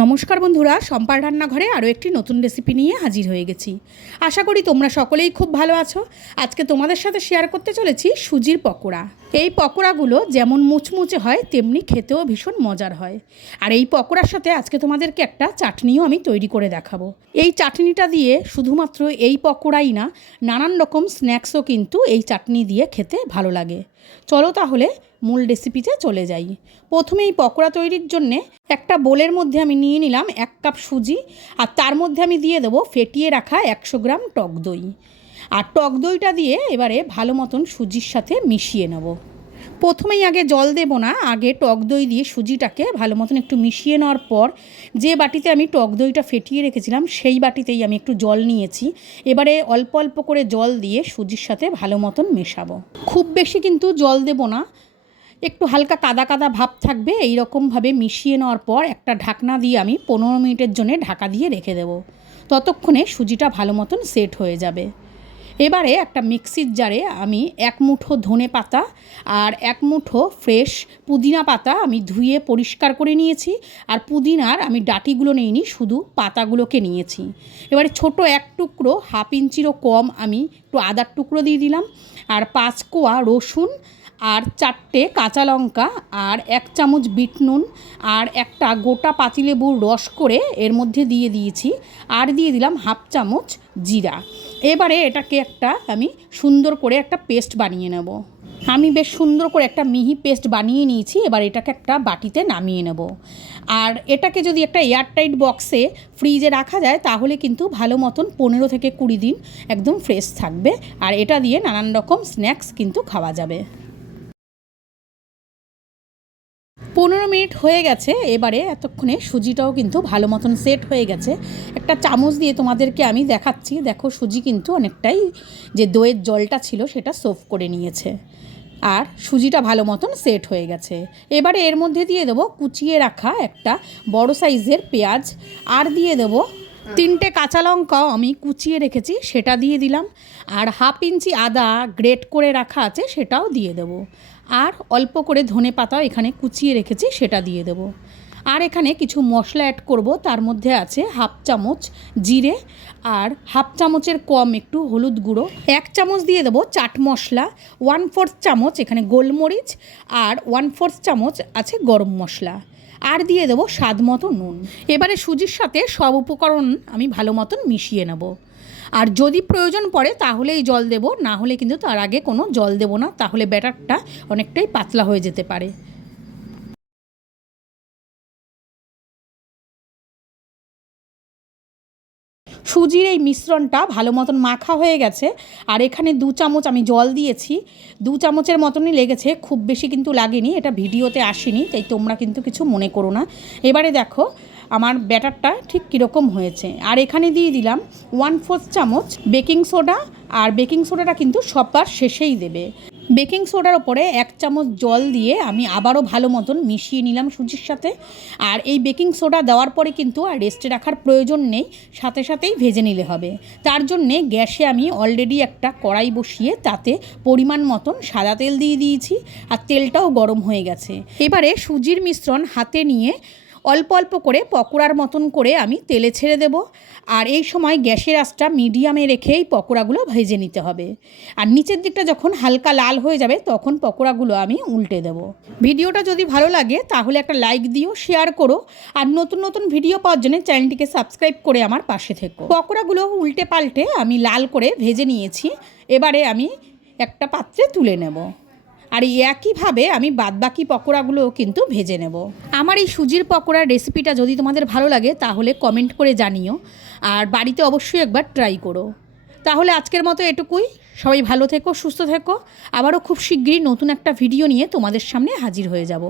নমস্কার বন্ধুরা, সম্পার রান্নাঘরে আরও একটি নতুন রেসিপি নিয়ে হাজির হয়ে গেছি। আশা করি তোমরা সকলেই খুব ভালো আছো। আজকে তোমাদের সাথে শেয়ার করতে চলেছি সুজির পকোড়া। এই পকোড়াগুলো যেমন মুচমুচে হয় তেমনি খেতেও ভীষণ মজার হয়। আর এই পকোড়ার সাথে আজকে তোমাদেরকে একটা চাটনিও আমি তৈরি করে দেখাবো। এই চাটনিটা দিয়ে শুধুমাত্র এই পকোড়াই না, নানান রকম স্ন্যাক্সও কিন্তু এই চাটনি দিয়ে খেতে ভালো লাগে। চলো তাহলে মূল রেসিপিতে চলে যাই। প্রথমে এই পকোড়া তৈরির জন্যে একটা বোলের মধ্যে আমি নিয়ে নিলাম 1 কাপ সুজি, আর তার মধ্যে আমি দিয়ে দেবো ফেটিয়ে রাখা 100 গ্রাম টক দই। আর টক দইটা দিয়ে এবারে ভালো মতন সুজির সাথে মিশিয়ে নেব। প্রথমেই আগে জল দেব না, আগে টক দই দিয়ে সুজিটাকে ভালো মতন একটু মিশিয়ে নেওয়ার পর যে বাটিতে আমি টক দইটা ফেটিয়ে রেখেছিলাম সেই বাটিতেই আমি একটু জল নিয়েছি। এবারে অল্প অল্প করে জল দিয়ে সুজির সাথে ভালো মতন মেশাবো। খুব বেশি কিন্তু জল দেব না, একটু হালকা কাদা কাদা ভাব থাকবে। এই রকমভাবে মিশিয়ে নেওয়ার পর একটা ঢাকনা দিয়ে আমি 15 মিনিটের জন্য ঢাকা দিয়ে রেখে দেব। ততক্ষণে সুজিটা ভালো মতন সেট হয়ে যাবে। এবারে একটা মিক্সির জারে আমি 1 মুঠো ধনে পাতা আর 1 মুঠো ফ্রেশ পুদিনা পাতা আমি ধুয়ে পরিষ্কার করে নিয়েছি। আর পুদিনার আমি ডাঁটিগুলো নিইনি, শুধু পাতাগুলোকে নিয়েছি। এবারে ছোট 1 টুকরো 1/2 ইঞ্চিরও কম আমি একটু আদার টুকরো দিয়ে দিলাম, আর 5 কোয়া রসুন, আর 4টে কাঁচা লঙ্কা, আর 1 চামচ বিট নুন, আর একটা গোটা পাতিলেবুর রস করে এর মধ্যে দিয়ে দিয়েছি, আর দিয়ে দিলাম 1/2 চামচ জিরা। এবারে এটাকে আমি সুন্দর করে একটা পেস্ট বানিয়ে নেব। আমি বেশ সুন্দর করে একটা মিহি পেস্ট বানিয়ে নিয়েছি। এবার এটাকে একটা বাটিতে নামিয়ে নেব। আর এটাকে যদি একটা এয়ারটাইট বক্সে ফ্রিজে রাখা যায় তাহলে কিন্তু ভালো মতন 15 থেকে 20 দিন একদম ফ্রেশ থাকবে। আর এটা দিয়ে নানান রকম স্ন্যাক্স কিন্তু খাওয়া যাবে। 15 মিনিট হয়ে গেছে। এবারে এতক্ষণে সুজিটাও কিন্তু ভালো মতন সেট হয়ে গেছে। একটা চামচ দিয়ে তোমাদেরকে আমি দেখাচ্ছি। দেখো সুজি কিন্তু অনেকটাই যে দইয়ের জলটা ছিল সেটা সোফ করে নিয়েছে, আর সুজিটা ভালো মতন সেট হয়ে গেছে। এবারে এর মধ্যে দিয়ে দেবো কুচিয়ে রাখা একটা বড় সাইজের পেঁয়াজ, আর দিয়ে দেবো 3টে কাঁচা লঙ্কাও আমি কুচিয়ে রেখেছি সেটা দিয়ে দিলাম, আর 1/2 ইঞ্চি আদা গ্রেট করে রাখা আছে সেটাও দিয়ে দেবো, আর অল্প করে ধনে পাতাও এখানে কুচিয়ে রেখেছি সেটা দিয়ে দেবো। আর এখানে কিছু মশলা অ্যাড করব। তার মধ্যে আছে 1/2 চামচ জিরে, আর 1/2 চামচের কম একটু হলুদ গুঁড়ো, 1 চামচ দিয়ে দেবো চাট মশলা, 1/4 চামচ এখানে গোলমরিচ, আর 1/4 চামচ আছে গরম মশলা, আর দিয়ে দেবো স্বাদ মতো নুন। এবারে সুজির সাথে সব উপকরণ আমি ভালো মতন মিশিয়ে নেব। আর যদি প্রয়োজন পড়ে তাহলেই জল দেব, না হলে কিন্তু তার আগে কোনো জল দেব না, তাহলে ব্যাটারটা অনেকটাই পাতলা হয়ে যেতে পারে। সুজির এই মিশ্রণটা ভালো মতন মাখা হয়ে গেছে। আর এখানে 2 চামচ আমি জল দিয়েছি, 2 চামচের মতনই লেগেছে, খুব বেশি কিন্তু লাগেনি। এটা ভিডিওতে আসেনি, তাই তোমরা কিন্তু কিছু মনে করো না। এবারে দেখো আমার ব্যাটারটা ঠিক কীরকম হয়েছে। আর এখানে দিয়ে দিলাম 1/4 চামচ বেকিং সোডা, আর বেকিং সোডাটা কিন্তু সবার শেষেই দেবে। বেকিং সোডার ওপরে 1 চামচ জল দিয়ে আমি আবারও ভালো মতন মিশিয়ে নিলাম সুজির সাথে। আর এই বেকিং সোডা দেওয়ার পরে কিন্তু আর রেস্টে রাখার প্রয়োজন নেই, সাথে সাথেই ভেজে নিলে হবে। তার জন্যে গ্যাসে আমি অলরেডি একটা কড়াই বসিয়ে তাতে পরিমাণ মতন সাদা তেল দিয়ে দিয়েছি, আর তেলটাও গরম হয়ে গেছে। এবারে সুজির মিশ্রণ হাতে নিয়ে অল্প অল্প করে পকোড়ার মতন করে আমি তেলে ছেড়ে দেব। আর এই সময় গ্যাসের আঁচটা মিডিয়ামে রেখেই পকোড়াগুলো ভেজে নিতে হবে। আর নিচের দিকটা যখন হালকা লাল হয়ে যাবে তখন পকোড়াগুলো আমি উল্টে দেব। ভিডিওটা যদি ভালো লাগে তাহলে একটা লাইক দিও, শেয়ার করো, আর নতুন নতুন ভিডিও পাওয়ার জন্য চ্যানেলটিকে সাবস্ক্রাইব করে আমার পাশে থেকো। পকোড়াগুলো উল্টে পাল্টে আমি লাল করে ভেজে নিয়েছি। এবারে আমি একটা পাত্রে তুলে নেব। আর একইভাবে আমি বাদবাকি পকোড়াগুলোও কিন্তু ভেজে নেব। আমার এই সুজির পকোড়ার রেসিপিটা যদি তোমাদের ভালো লাগে তাহলে কমেন্ট করে জানিও, আর বাড়িতে অবশ্যই একবার ট্রাই করো। তাহলে আজকের মতো এটুকুই। সবাই ভালো থেকো, সুস্থ থেকো। আবারও খুব শিগগিরই নতুন একটা ভিডিও নিয়ে তোমাদের সামনে হাজির হয়ে যাব।